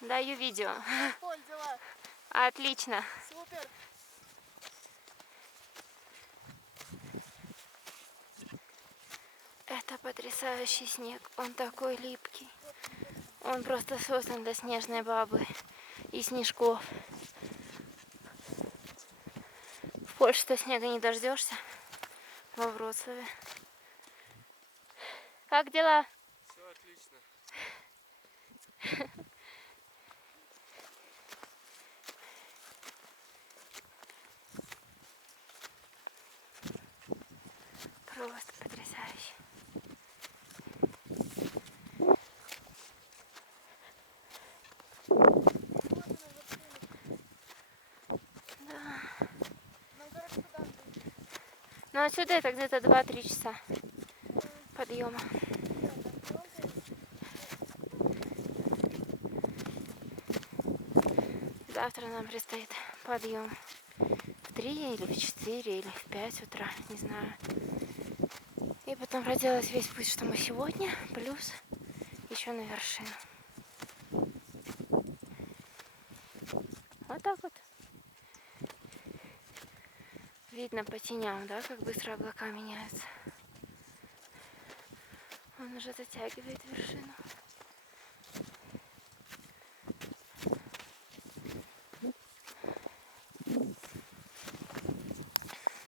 Даю видео. Поль, дела? Отлично. Супер. Это потрясающий снег. Он такой липкий. Он просто создан для снежной бабы и снежков. В Польше-то снега не дождешься. Во Вроцлаве. Как дела? Все отлично. Просто потрясающе. Да. Нам, короче, куда надо? Ну отсюда это где-то 2-3 часа подъема. Завтра нам предстоит подъем в 3 или в 4 или в 5 утра, не знаю. И потом проделать весь путь, что мы сегодня, плюс еще на вершину. Вот так вот. Видно по теням, да, как быстро облака меняются. Он уже затягивает вершину.